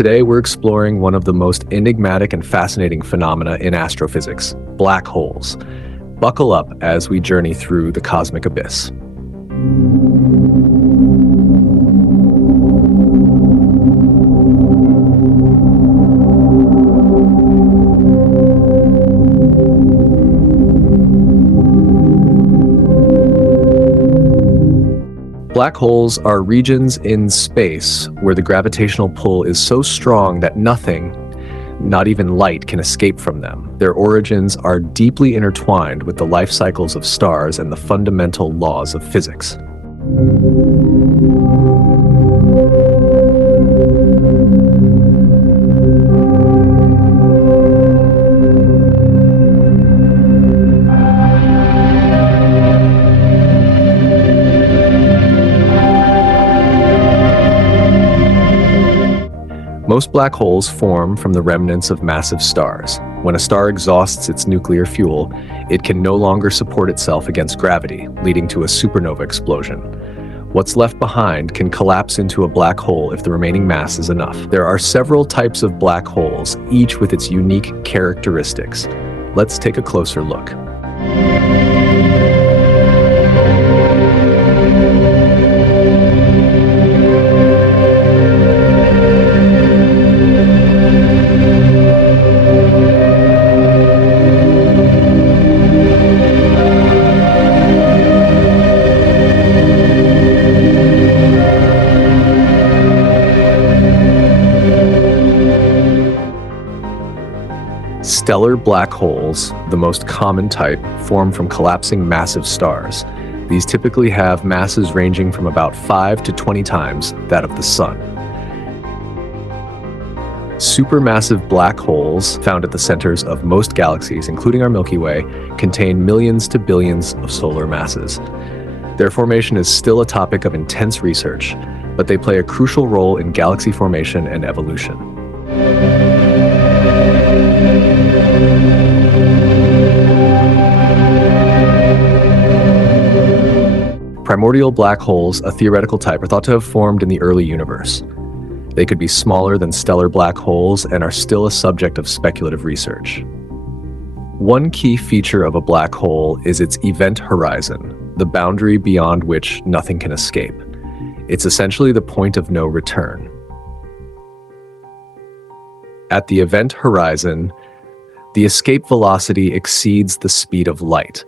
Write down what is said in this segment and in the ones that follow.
Today, we're exploring one of the most enigmatic and fascinating phenomena in astrophysics, black holes. Buckle up as we journey through the cosmic abyss. Black holes are regions in space where the gravitational pull is so strong that nothing, not even light, can escape from them. Their origins are deeply intertwined with the life cycles of stars and the fundamental laws of physics. Most black holes form from the remnants of massive stars. When a star exhausts its nuclear fuel, it can no longer support itself against gravity, leading to a supernova explosion. What's left behind can collapse into a black hole if the remaining mass is enough. There are several types of black holes, each with its unique characteristics. Let's take a closer look. Stellar black holes, the most common type, form from collapsing massive stars. These typically have masses ranging from about 5 to 20 times that of the Sun. Supermassive black holes, found at the centers of most galaxies, including our Milky Way, contain millions to billions of solar masses. Their formation is still a topic of intense research, but they play a crucial role in galaxy formation and evolution. Primordial black holes, a theoretical type, are thought to have formed in the early universe. They could be smaller than stellar black holes and are still a subject of speculative research. One key feature of a black hole is its event horizon, the boundary beyond which nothing can escape. It's essentially the point of no return. At the event horizon, the escape velocity exceeds the speed of light.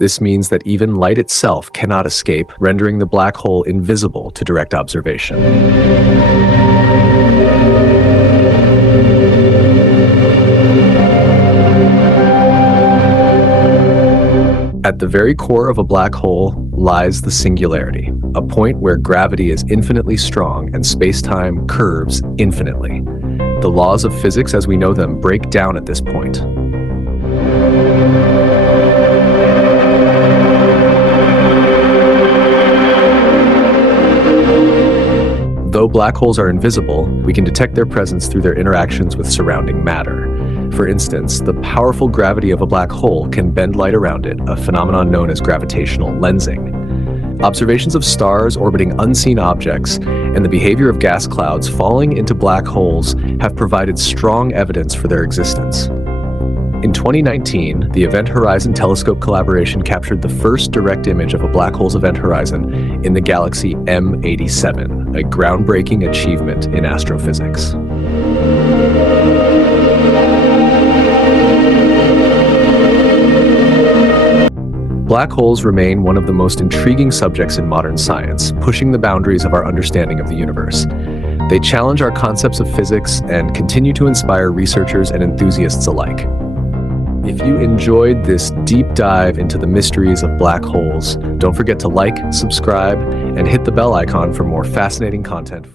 This means that even light itself cannot escape, rendering the black hole invisible to direct observation. At the very core of a black hole lies the singularity, a point where gravity is infinitely strong and space-time curves infinitely. The laws of physics as we know them break down at this point. Though black holes are invisible, we can detect their presence through their interactions with surrounding matter. For instance, the powerful gravity of a black hole can bend light around it, a phenomenon known as gravitational lensing. Observations of stars orbiting unseen objects and the behavior of gas clouds falling into black holes have provided strong evidence for their existence. In 2019, the Event Horizon Telescope collaboration captured the first direct image of a black hole's event horizon in the galaxy M87, a groundbreaking achievement in astrophysics. Black holes remain one of the most intriguing subjects in modern science, pushing the boundaries of our understanding of the universe. They challenge our concepts of physics and continue to inspire researchers and enthusiasts alike. If you enjoyed this deep dive into the mysteries of black holes, don't forget to like, subscribe, and hit the bell icon for more fascinating content.